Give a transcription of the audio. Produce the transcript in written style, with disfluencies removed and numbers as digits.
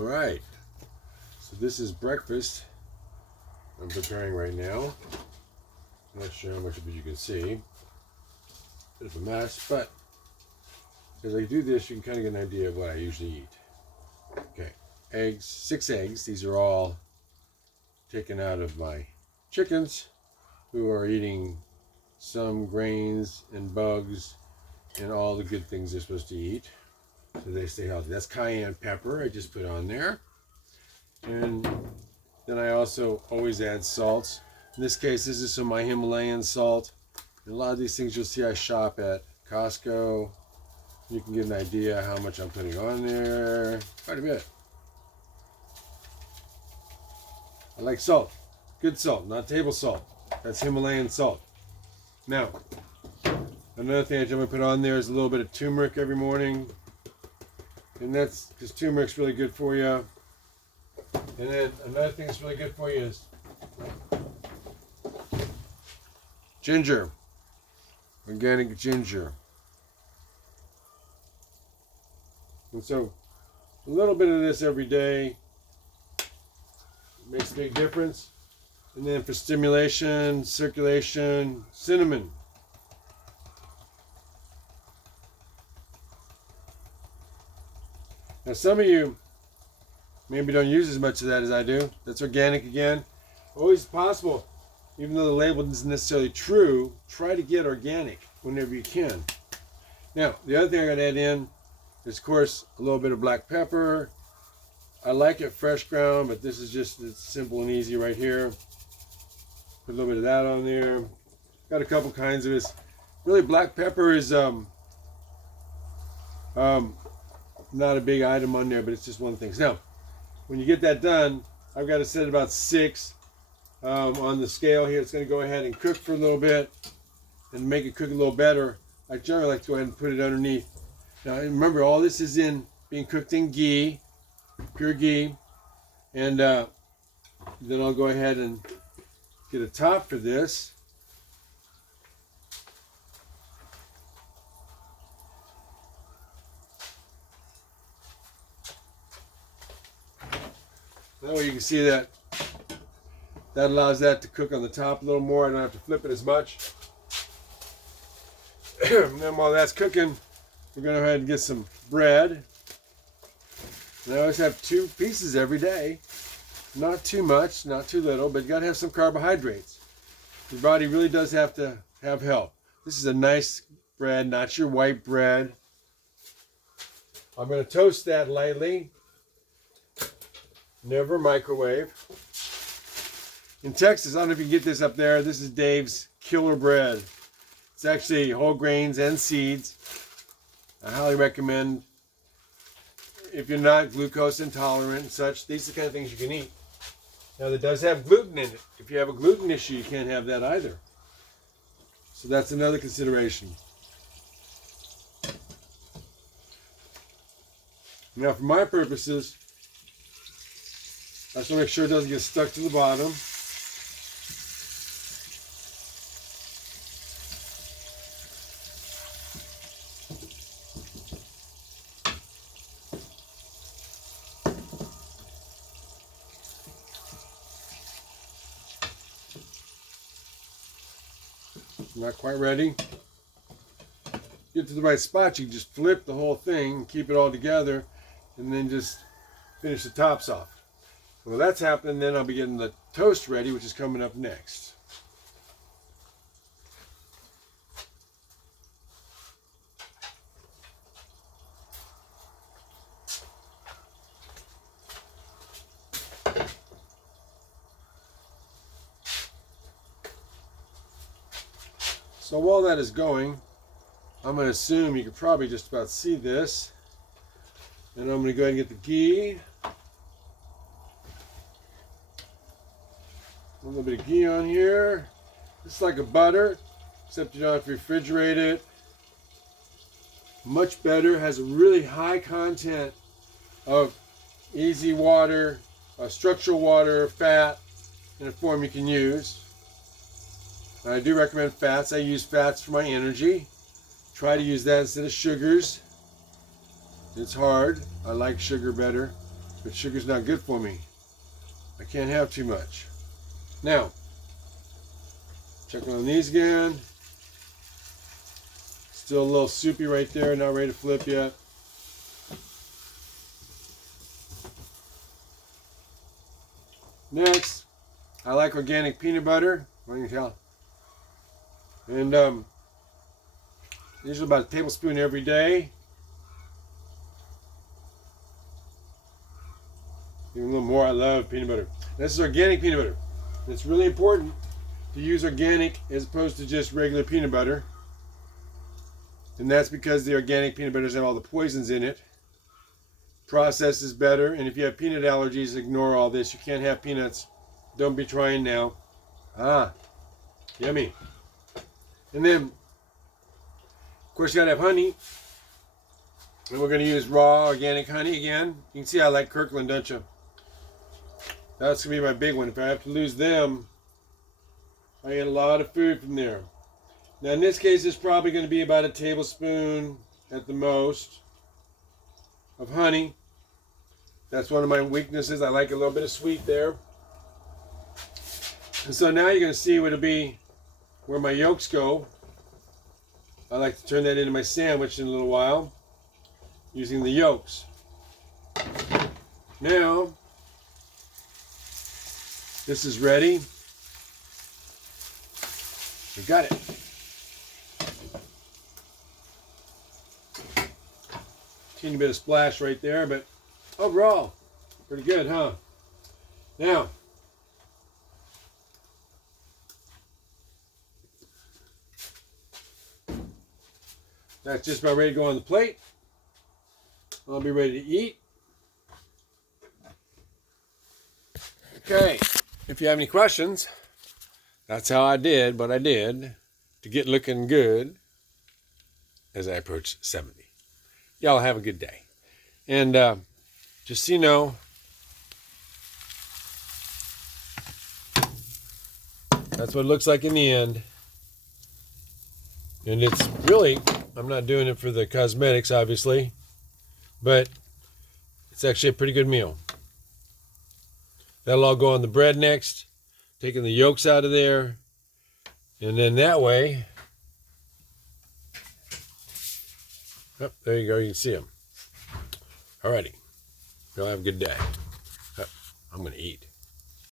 All right, so this is breakfast I'm preparing right now. I'm not sure how much of it you can see. Bit of a mess, but as I do this, you can kind of get an idea of what I usually eat. Okay, eggs, 6 eggs. These are all taken out of my chickens who are eating some grains and bugs and all the good things they're supposed to eat so they stay healthy. That's cayenne pepper I just put on there. And then I also always add salts. In this case, this is some of my Himalayan salt. And a lot of these things you'll see I shop at Costco. You can get an idea how much I'm putting on there. Quite a bit. I like salt. Good salt, not table salt. That's Himalayan salt. Now, another thing I generally put on there is a little bit of turmeric every morning. And that's because turmeric's really good for you. And then another thing that's really good for you is ginger. Organic ginger. And so a little bit of this every day makes a big difference. And then for stimulation, circulation, cinnamon. Now some of you maybe don't use as much of that as I do. That's organic again. Always possible, even though the label isn't necessarily true, try to get organic whenever you can. Now, the other thing I gotta add in is, of course, a little bit of black pepper. I like it fresh ground, but this is just it's simple and easy right here. Put a little bit of that on there. Got a couple kinds of this. Really, black pepper is not a big item on there, but it's just one of the things. Now, when you get that done, I've got to set about 6 on the scale here. It's going to go ahead and cook for a little bit and make it cook a little better. I generally like to go ahead and put it underneath. Now, remember, all this is being cooked in ghee, pure ghee, and then I'll go ahead and get a top for this. That way you can see that allows that to cook on the top a little more. I don't have to flip it as much. And then while that's cooking, we're going to go ahead and get some bread. And I always have 2 pieces every day. Not too much, not too little, but you got to have some carbohydrates. Your body really does have to have help. This is a nice bread, not your white bread. I'm going to toast that lightly. Never microwave. In Texas, I don't know if you can get this up there, this is Dave's Killer Bread. It's actually whole grains and seeds. I highly recommend, if you're not glucose intolerant and such, these are the kind of things you can eat. Now, that does have gluten in it. If you have a gluten issue, you can't have that either. So that's another consideration. Now, for my purposes, I just want to make sure it doesn't get stuck to the bottom. Not quite ready. Get to the right spot, you can just flip the whole thing, keep it all together, and then just finish the tops off. Well, that's happening, then I'll be getting the toast ready, which is coming up next. So while that is going, I'm going to assume you can probably just about see this. And I'm going to go ahead and get the ghee. A little bit of ghee on here. It's like a butter, except you don't have to refrigerate it. Much better, has a really high content of easy water, structural water, fat, in a form you can use. And I do recommend fats. I use fats for my energy. Try to use that instead of sugars. It's hard. I like sugar better. but sugar's not good for me. I can't have too much. Now, checking on these again. Still a little soupy right there, not ready to flip yet. Next, I like organic peanut butter. What can you tell? And usually about a tablespoon every day. Even a little more. I love peanut butter. This is organic peanut butter. It's really important to use organic as opposed to just regular peanut butter. And that's because the organic peanut butters have all the poisons in it. Processed is better. And if you have peanut allergies, ignore all this. You can't have peanuts. Don't be trying now. Ah, yummy. And then, of course, you gotta have honey. And we're gonna use raw organic honey again. You can see I like Kirkland, don't you? That's gonna be my big one. If I have to lose them, I get a lot of food from there. Now in this case, it's probably gonna be about a tablespoon at the most of honey. That's one of my weaknesses. I like a little bit of sweet there. And so now you're gonna see what it'll be where my yolks go. I like to turn that into my sandwich in a little while using the yolks. Now, this is ready. We got it. Teeny bit of splash right there, but overall, pretty good, huh? Now, that's just about ready to go on the plate. I'll be ready to eat. Okay, if you have any questions, that's how I did what I did to get looking good as I approach 70. Y'all have a good day. And just so you know, that's what it looks like in the end. And it's really, I'm not doing it for the cosmetics, obviously, but it's actually a pretty good meal. That'll all go on the bread next, taking the yolks out of there, and then that way, oh, there you go, you can see them. Alrighty, y'all have a good day. I'm going to eat.